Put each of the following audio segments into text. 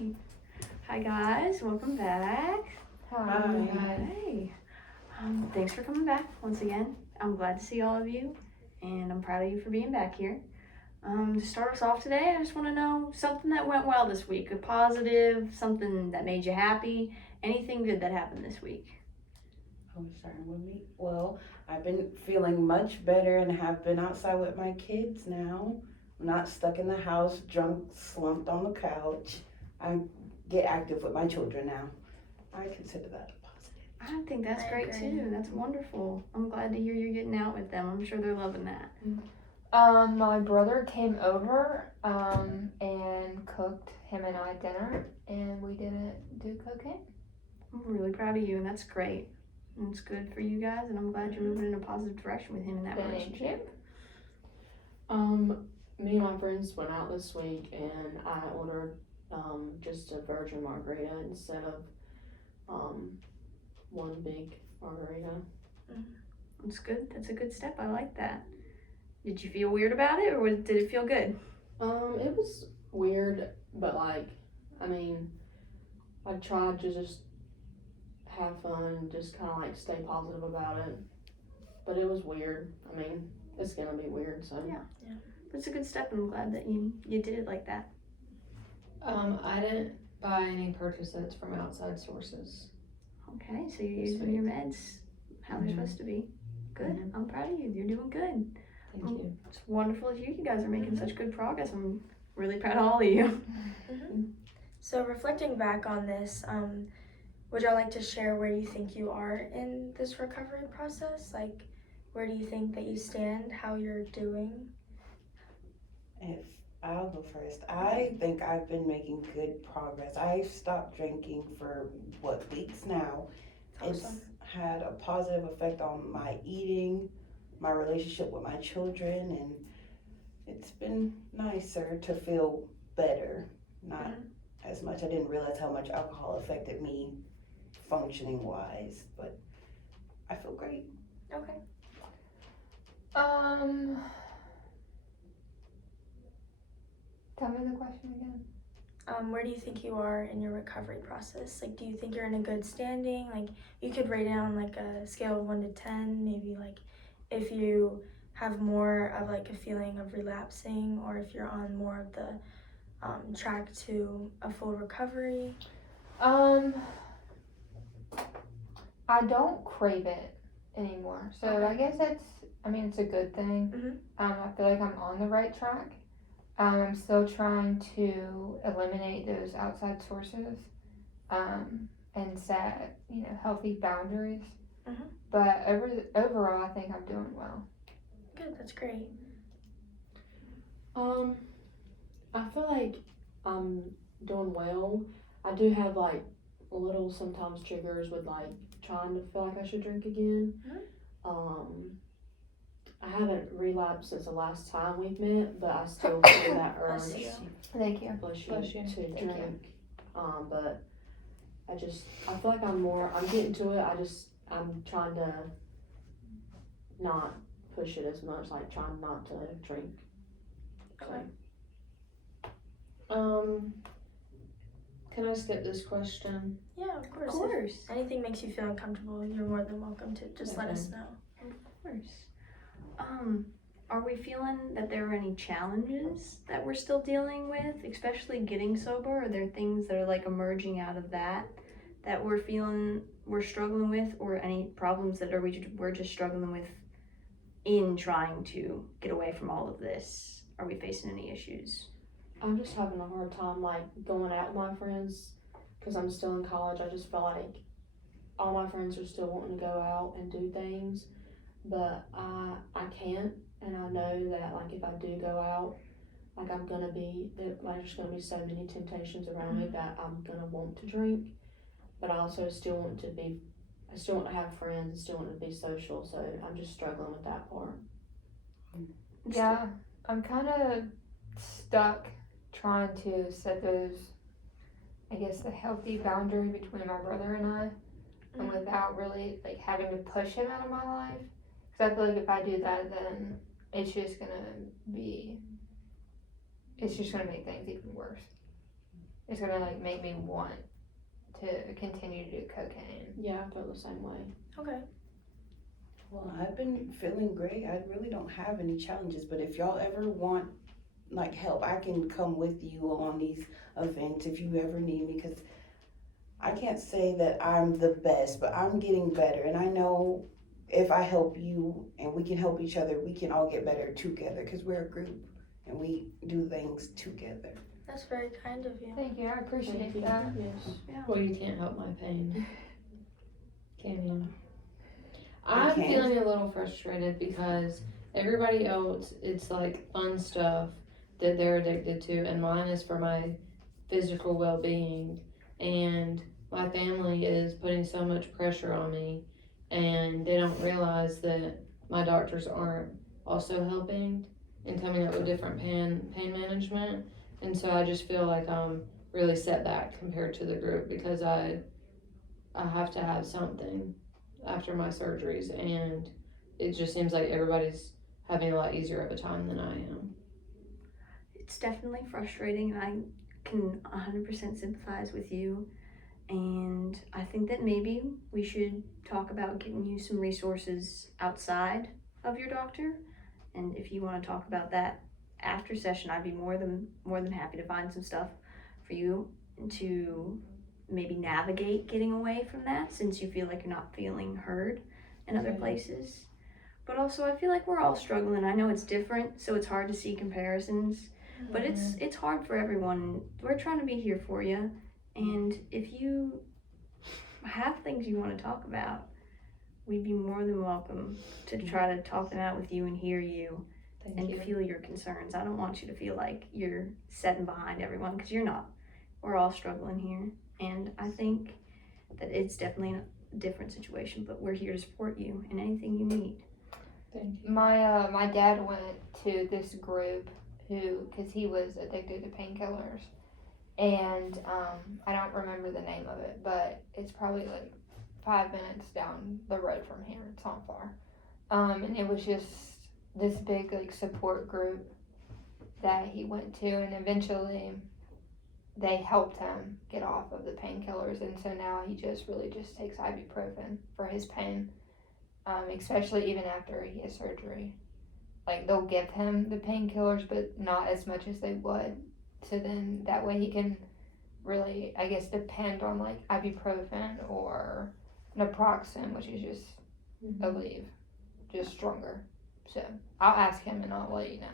Alright. Hi guys, welcome back. Hi. Thanks for coming back once again. I'm glad to see all of you, and I'm proud of you for being back here. To start us off today, I just want to know something that went well this week, a positive, something that made you happy, anything good that happened this week. Oh, starting with me. Well, I've been feeling much better and have been outside with my kids now. I'm not stuck in the house, drunk, slumped on the couch. I get active with my children now. I consider that a positive. I think that's I great agree. too. That's wonderful. I'm glad to hear you're getting out with them. I'm sure they're loving that. My brother came over, and cooked him and I dinner, and we didn't do cocaine. I'm really proud of you, and that's great. And it's good for you guys, and I'm glad you're moving in a positive direction with him in that Thank relationship. Me and my friends went out this week and I ordered just a virgin margarita instead of one big margarita. That's good. That's a good step. I like that. Did you feel weird about it, or did it feel good? It was weird, but I tried to just have fun, just kind of stay positive about it. But it was weird. It's gonna be weird, so. Yeah. It's a good step, and I'm glad that you did it like that. I didn't buy any percocets from outside sources. Okay, so you're using your meds how they're supposed to be. Good. I'm proud of you. You're doing good. Thank you. It's wonderful to hear you guys are making such good progress. I'm really proud of all of you. So reflecting back on this, would y'all like to share where you think you are in this recovery process? Like, where do you think that you stand, how you're doing? If I'll go first, I think I've been making good progress. I've stopped drinking for weeks now. It's Awesome. had a positive effect on my eating, my relationship with my children, and it's been nicer to feel better. Not as much. I didn't realize how much alcohol affected me functioning wise, but I feel great. Okay. Tell me the question again. Where do you think you are in your recovery process? Like, do you think you're in a good standing? Like, you could rate it on a scale of 1 to 10, maybe if you have more of a feeling of relapsing, or if you're on more of the track to a full recovery. I don't crave it anymore, so Okay. I guess it's a good thing. I feel like I'm on the right track. I'm still trying to eliminate those outside sources, and set, healthy boundaries. But overall, I think I'm doing well. Good, that's great. I feel like I'm doing well. I do have little sometimes triggers with trying to feel like I should drink again. I haven't relapsed since the last time we've met, but I still feel that urge. Bless you. Thank you. Bless you, Bless you. to Thank drink. But I feel like I'm getting to it. I'm trying to not push it as much, trying not to drink. Okay. Can I skip this question? Yeah, of course. Of course. If anything makes you feel uncomfortable, you're more than welcome to just let us know. Of course. Are we feeling that there are any challenges that we're still dealing with, especially getting sober? Are there things that are emerging out of that we're feeling we're struggling with, or any problems that we're just struggling with in trying to get away from all of this? Are we facing any issues? I'm just having a hard time going out with my friends because I'm still in college. I just feel like all my friends are still wanting to go out and do things, but I can't, and I know that if I do go out, I'm gonna be there's gonna be so many temptations around me that I'm gonna want to drink, but I also still want to have friends and still want to be social, so I'm just struggling with that part. Yeah, I'm kind of stuck trying to set those, the healthy boundary between my brother and I, and without really having to push him out of my life. Because I feel like if I do that, then it's just gonna make things even worse. it's gonna like make me want to continue to do cocaine. Yeah, I feel the same way. Okay. Well, I've been feeling great. I really don't have any challenges, but if y'all ever want like help, I can come with you on these events if you ever need me, because I can't say that I'm the best, but I'm getting better, and I know if I help you and we can help each other, we can all get better together, because we're a group and we do things together. That's very kind of you. Thank you, I appreciate Thank you. that. Yes. Well, you can't help my pain, can you? I I'm can. feeling a little frustrated because everybody else, it's like fun stuff that they're addicted to, and mine is for my physical well-being, and my family is putting so much pressure on me, and they don't realize that my doctors aren't also helping and coming up with different pain management, and so I just feel like I'm really set back compared to the group because I have to have something after my surgeries, and it just seems like everybody's having a lot easier of a time than I am. It's definitely frustrating, and I can 100% sympathize with you. And I think that maybe we should talk about getting you some resources outside of your doctor. And if you want to talk about that after session, I'd be more than happy to find some stuff for you to maybe navigate getting away from that, since you feel like you're not feeling heard in other places. But also, I feel like we're all struggling. I know it's different, so it's hard to see comparisons. But it's hard for everyone. We're trying to be here for you. And if you have things you want to talk about, we'd be more than welcome to try to talk them out with you and hear you Thank and you. feel your concerns. I don't want you to feel like you're setting behind everyone, because you're not. We're all struggling here. And I think that it's definitely a different situation, but we're here to support you in anything you need. Thank you. My dad went to this group because he was addicted to painkillers, and I don't remember the name of it, but it's probably like 5 minutes down the road from here. It's not far, and it was just this big like support group that he went to, and eventually they helped him get off of the painkillers, and so now he just really just takes ibuprofen for his pain, especially even after he has surgery. Like, they'll give him the painkillers, but not as much as they would, so then that way he can really, I guess, depend on like ibuprofen or naproxen, which is just Aleve, just stronger. So I'll ask him and I'll let you know.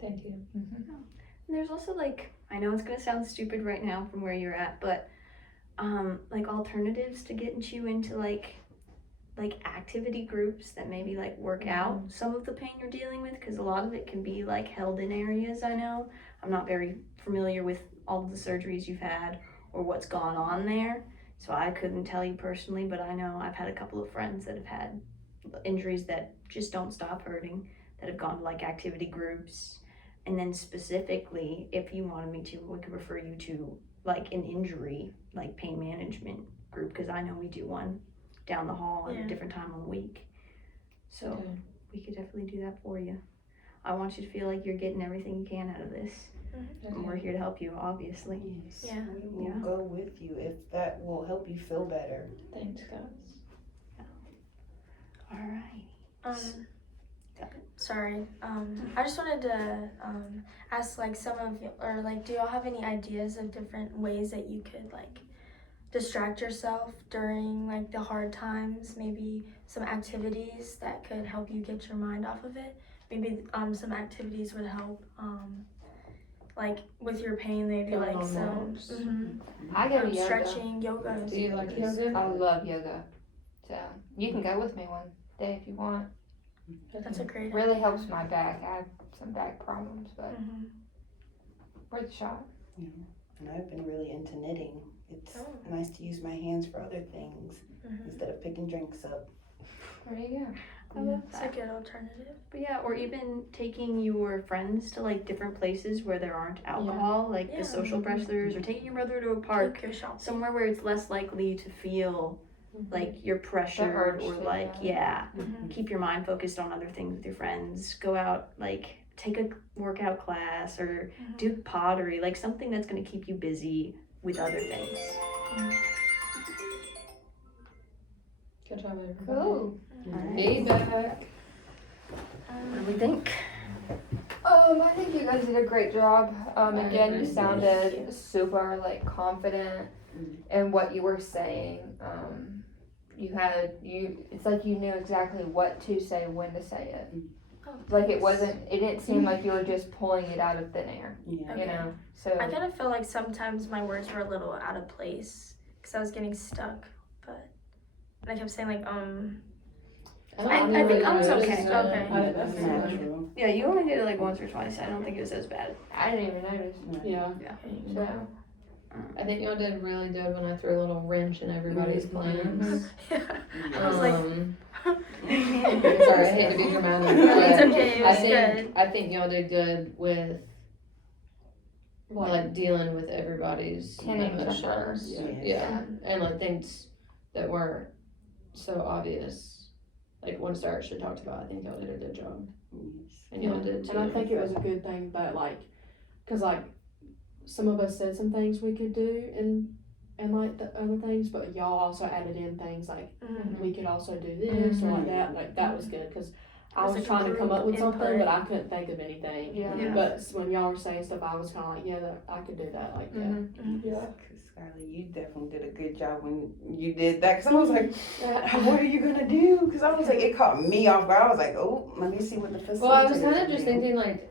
Thank you. And there's also, like, I know it's gonna sound stupid right now from where you're at, but like alternatives to getting you into like activity groups that maybe like work out some of the pain you're dealing with, because a lot of it can be like held in areas. I know I'm not very familiar with all of the surgeries you've had or what's gone on there, so I couldn't tell you personally, but I know I've had a couple of friends that have had injuries that just don't stop hurting, that have gone to like activity groups. And then specifically, if you wanted me to, we could refer you to like an injury, like pain management group, because I know we do one down the hall at a different time of the week. So Okay. we could definitely do that for you. I want you to feel like you're getting everything you can out of this. And we're here to help you, obviously. Yes. Yeah. We will go with you if that will help you feel better. Thanks, guys. All right. Sorry. I just wanted to ask, like, some of you, or like, do y'all have any ideas of different ways that you could like distract yourself during like the hard times? Maybe some activities that could help you get your mind off of it. Maybe some activities would help. Like with your pain, maybe Going like on some walks. I go to yoga. stretching, yoga. Do you like I yoga? love yoga. So you can go with me one day if you want. That's a great Really idea. helps my back. I have some back problems, but Mhm. worth a shot. And I've been really into knitting. It's Oh. nice to use my hands for other things instead of picking drinks up. There you go. I love It's a that. good alternative. But yeah, or even taking your friends to like different places where there aren't alcohol, like Yeah. the social pressures, or taking your brother to a park, Take your shopping. somewhere where it's less likely to feel like you're pressured, urge or to, like keep your mind focused on other things with your friends. Go out, like take a workout class or do pottery, like something that's going to keep you busy with other things. Good job, everybody. Cool. Feedback. What do we think? I think you guys did a great job. Again, you agree. sounded super like confident in what you were saying. It's like you knew exactly what to say, when to say it. Like it didn't seem like you were just pulling it out of thin air, Yeah. you know? So, I kind of feel like sometimes my words were a little out of place because I was getting stuck, but and I kept saying like I think I was okay. Okay. That's natural. Yeah, you only did it like once or twice. I don't think it was as bad. I didn't even notice. Yeah, So, I think y'all did really good when I threw a little wrench in everybody's plans. I was like, Sorry, I hate to be dramatic, it's but okay, it was good. I think y'all did good with like dealing with everybody's Tending to emotions. hers. Yeah, and like things that weren't so obvious. Like once I actually talked about, I think y'all did a good job, and y'all did too. And I think it was a good thing that like, cause like, some of us said some things we could do and like the other things, but y'all also added in things like Mhm. we could also do this or like that. Like that was good because I It's was like trying to come up with group something, input. but I couldn't think of anything. yeah. Yeah. But when y'all were saying stuff, I was kind of like, yeah, I could do that. Like, yeah. Cause Skylar, you definitely did a good job when you did that. Cause I was like, what are you gonna do? Cause I was like, it caught me off guard. I was like, oh, let me see what the facilitator. Well, I was kind of just thinking like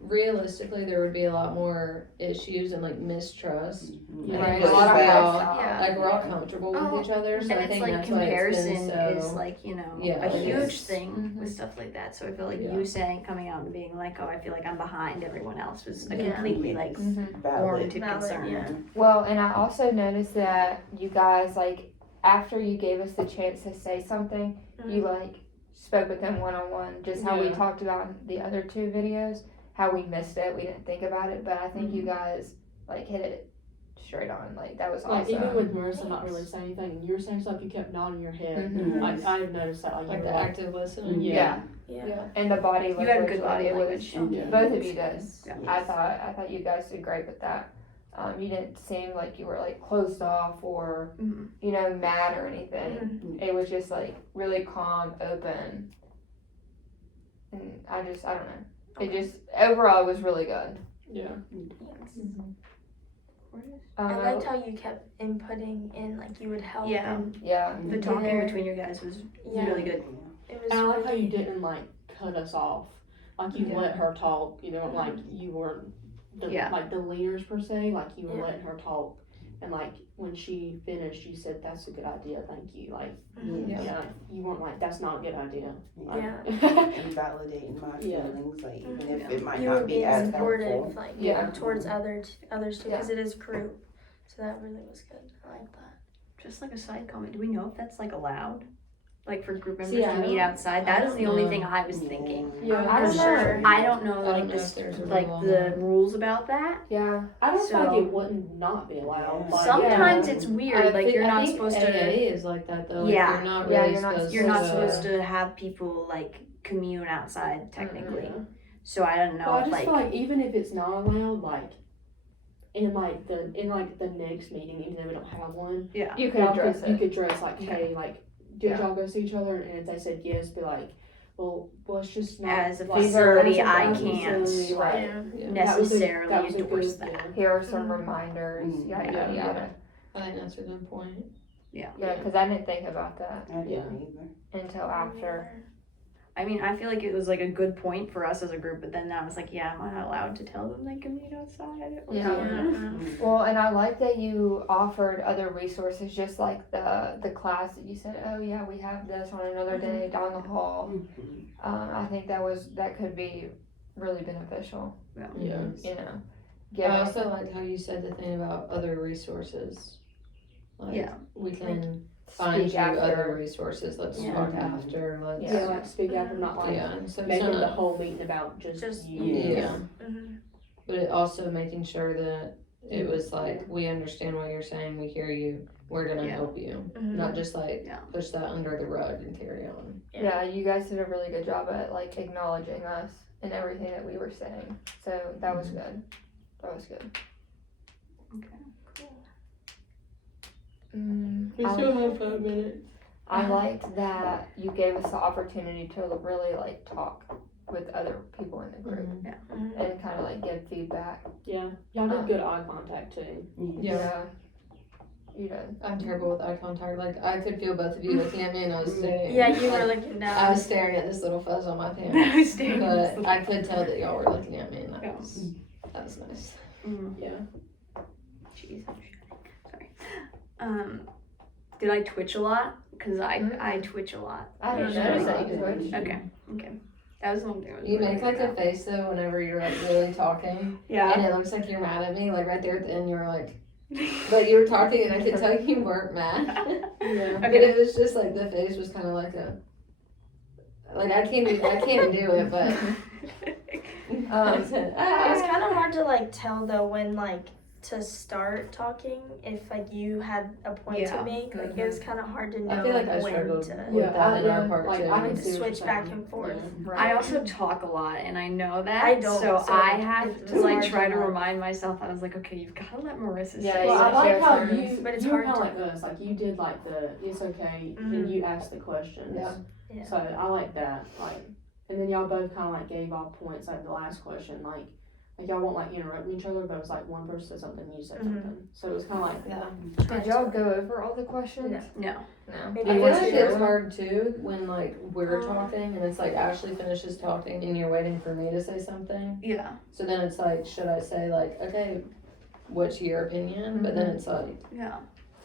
realistically there would be a lot more issues and like mistrust. Yeah. Right. A lot of Yeah. Like we're all comfortable Oh, with each other, so And I it's think like that's why it's been comparison so. is like, you know, Yeah, a it huge is. thing Mhm. with stuff like that. So I feel like Yeah. you saying, coming out and being like, oh, I feel like I'm behind everyone else was a Yeah. completely like Valid. warranted Valid, concern. yeah. Well, and I also noticed that you guys, like, after you gave us the chance to say something, you, like, spoke with them one-on-one, just how we Yeah. talked about in the other two videos, how we missed it, we didn't think about it, but I think you guys, like, hit it straight on. Like, that was Like awesome. even with Marissa not really saying anything, and you were saying stuff, you kept nodding your head. Mhm. Like I noticed that. Like, Like you the were like, active listening. Yeah. Yeah. And the body You language. had good body it was- language. Yeah. Both of you did. Yeah. I thought you guys did great with that. You didn't seem like you were like closed off or Mhm. you know mad or anything. Mhm. It was just like really calm, open, and I don't know. It just overall it was really good. yeah. I liked how you kept inputting in, like you would help. Yeah. And Yeah. The be talking there. between you guys was Yeah. really good. It was And I like how really- you didn't like cut us off. Like you Yeah. let her talk. You know, like you weren't Yeah. like the leaders per se. Like you were Yeah. letting her talk. And like when she finished, you said, "That's a good idea. Thank you." Like Mhm. yeah, you weren't like, "That's not a good idea." Like, Yeah. And validating my Yeah. feelings, like even Mhm. if it might You were not be being as supportive, helpful. like Yeah. towards others too, because it is group. So that really was good. I like that. Just like a side comment, do we know if that's like allowed? Like for group members See, I to meet don't- outside? That I is don't the only know. thing I was thinking. Yeah. I don't For know. sure. I don't know I like don't know this if there's a like rule on the that. rules about that. Yeah. I don't So- think it wouldn't not be allowed. Yeah. Like, Sometimes Yeah. it's weird, like you're not supposed to AA is like that though. Like, Yeah. You're not Yeah, really you're not- supposed you're not to. supposed to have people like commune outside technically. Yeah. So I don't know Well, I if just like feel like even if it's not allowed, like in the next meeting, even though we don't have one, You could y'all address you it. could address like, hey, like, did Yeah. y'all go see each other? And if they said yes, be like, well, let's just not. As a like, facility, as a I facility, can't, like, Yeah. Yeah. necessarily that was a endorse good- that. Here are some Mhm. reminders. Mm. Yada Yeah. yada yada. I think that's a good point. Yeah, because I didn't think about that I didn't either. until after. I mean, I feel like it was like a good point for us as a group, but then I was like, yeah, am I allowed to tell them they can meet outside? Or Yeah. Yeah. Well, and I like that you offered other resources, just like the class that you said, oh yeah, we have this on another day down the hall. Mhm. I think that could be really beneficial. Yeah. You know, I give also liked how you said the thing about other resources. Like, Yeah. we can find speak you other after. resources. Let's Yeah. talk after. Let's Yeah. Yeah, like speak after, not like yeah. So it's making the not, whole meeting about just you. yeah. Mhm. But it also making sure that it was like we understand what you're saying. We hear you. We're gonna Yeah. help you. Mhm. Not just like Yeah. push that under the rug and carry on. Yeah, you guys did a really good job at like acknowledging us and everything that we were saying. So that was good. That was good. Okay, cool. We I- still have 5 minutes. I liked that you gave us the opportunity to really like talk with other people in the group and kind of like give feedback. Yeah, y'all did good eye contact too. Yeah. You did. I'm terrible with eye contact. Like, I could feel both of you looking at me and I was staring. Yeah, you like, were looking I down. was staring at this little fuzz on my I pants. was staring But at this I could tell that y'all were looking at me and Yeah. that was nice. Yeah. Jeez, I'm sorry. Did I twitch a lot? Cause I twitch a lot. I didn't Yeah. notice that you twitched. Okay. That was the only thing I was You worried make like a about. face though whenever you're like really talking. Yeah. And it looks like you're mad at me. Like right there at the end you were like, but you were talking and I could tell you weren't mad. Yeah. But it was just like the face was kind of like a, like I can't do it, but I said, It was ah. kind of hard to like tell though when like to start talking if like you had a point Yeah. to make. Like it was kind of hard to know I feel like I when struggled to with that in our part like, too. I when can to see what switch you're back saying. and forth. I also talk a lot, and I know that. I don't, So so I it have was to like hard try to, to like- remind myself. I was like, okay, you've got to let Marissa Yeah, say. Well, I Yeah, like share how terms. you, But it's you were hard kind of to- like us. Like you did like the it's okay, Mhm. and you asked the questions. Yeah. Yeah. So I like that. Like, and then y'all both kind of like gave all points. Like the last question, like y'all won't like interrupting each other, but it was like one person said something, you said Mhm. something. So it was kind of like Yeah. Did y'all go over all the questions? No. No. No. Maybe I feel once like you it's know. hard too when like we're Um, talking and it's like Ashley finishes talking and you're waiting for me to say something. Yeah. So then it's like, should I say like, okay, what's your opinion? But then it's like, Yeah.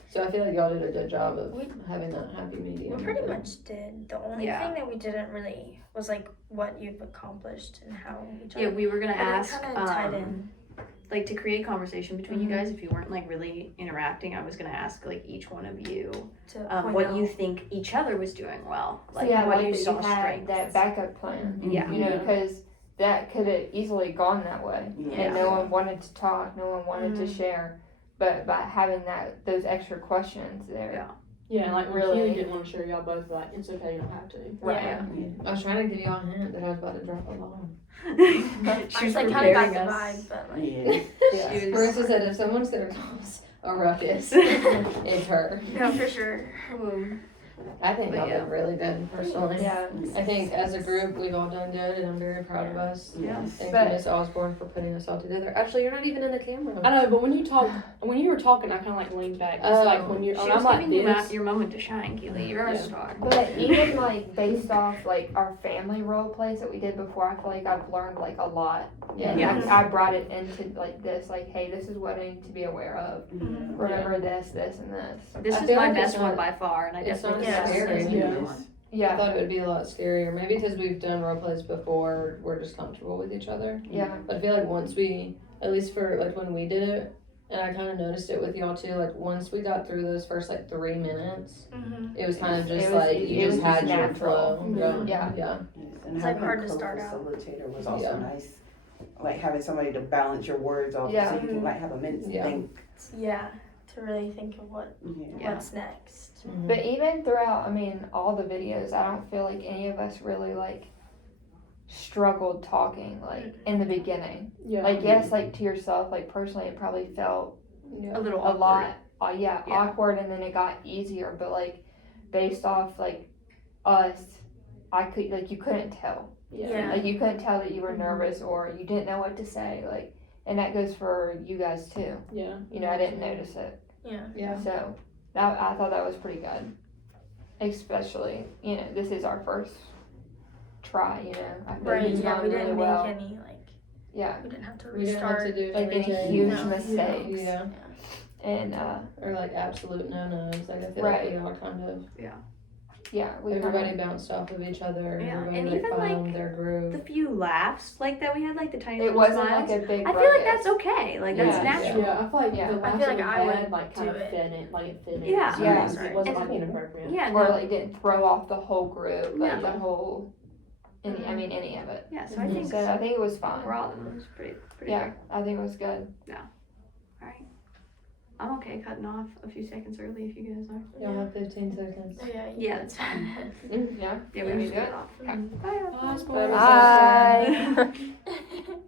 so I feel like y'all did a good job of having that happy medium. We pretty much did. The only Yeah. thing that we didn't really was like what you've accomplished and how each other. Yeah, we were gonna But it ask, kinda tied in. like to create conversation between Mhm. you guys. If you weren't like really interacting, I was gonna ask like each one of you To point what out. you think each other was doing well, So like yeah, what like you that saw you had strengths. that backup plan. Yeah. You know, because that could have easily gone that way, Yeah. and no one wanted to talk, no one wanted to share. But by having those extra questions there, Yeah. yeah, and like Really? really didn't want to share. Y'all both were like it's okay, you don't have to. right? Yeah. I was trying to give y'all a hint that I was about to drop a bomb. She was I kind of got preparing the us. vibe, but like. Yeah. Yeah. She was- Marissa said if someone's gonna cause a ruckus, it's her. No, for sure. I think But y'all yeah. did really good, personally. Yeah. I think as a group, we've all done good, and I'm very proud of us. Yes. Thank But- you, Miss Osborne, for putting us all together. Actually, you're not even in the camera. I know, but when you were talking, I kind of like leaned back. It's like Oh. when you're, She I'm was like giving you this. your moment to shine, Keely. You're our Yeah. star. But even like based off like our family role plays that we did before, I feel like I've learned like a lot. And Yeah. I brought it into like this, like, hey, this is what I need to be aware of. Mm-hmm. Remember this, this, and this. This I is feel my like it's best one not- by far, and I it's definitely not Yeah. scary. Yeah. Yes. I Yeah, thought it would be a lot scarier. Maybe because we've done role plays before, we're just comfortable with each other. yeah, But I feel like once we, at least for like when we did it, and I kind of noticed it with y'all too, like once we got through those first like 3 minutes, Mm-hmm. it was kind of just It was- like it you just was had just your natural. flow going. Yeah. Yeah. Yes. And It's, like, having hard a to start out. co-facilitator was also Yeah. nice. Like having somebody to balance your words off Yeah. so you can like have a minute to Yeah. think. Yeah, to really think of Yeah. what's next. Mhm. But even throughout, I mean, all the videos, I don't feel like any of us really like struggled talking like in the beginning. Yeah. Like yes, like to yourself, like personally, it probably felt Yeah. a little a awkward. lot, Yeah. awkward, and then it got easier. But like based off like us, I could like you couldn't tell. Yeah. Like you couldn't tell that you were nervous or you didn't know what to say. Like, and that goes for you guys too. Yeah. You know, I didn't notice it. Yeah. Yeah. So that, I thought that was pretty good. Especially, you know, this is our first try, you know. I feel like Right. it's Yeah. gone We really didn't well. make any like. Yeah. We didn't have to We didn't have restart. to do Like any everything. huge No. mistakes. Yeah. And Or like absolute no-nos. Like I feel Right. like we all kind of, yeah, we everybody bounced off of each other. Yeah, Everybody and like even, found like, their groove. The few laughs like that we had, like the tiny it little wasn't smiles. like a big I feel like ruckus. that's okay. Like that's Yeah. natural. Yeah, I feel like Yeah. the I last feel like one we I would had like kind do of it. fit in, like it fit in. Yeah. So Yeah. It wasn't And- like inappropriate. Yeah, Or no. like didn't throw off the whole group, like Yeah. the whole, any any of it. Yeah, so I think So I think it was fine. overall it was pretty Yeah, good. I think it was good. Alright. I'm okay cutting off a few seconds early if you guys are. Y'all have 15 seconds. Oh, yeah. Yeah, that's fine. Yeah. Yeah, we Yeah, just do cut it. it off. Mhm. Bye. Bye, Bye. Bye.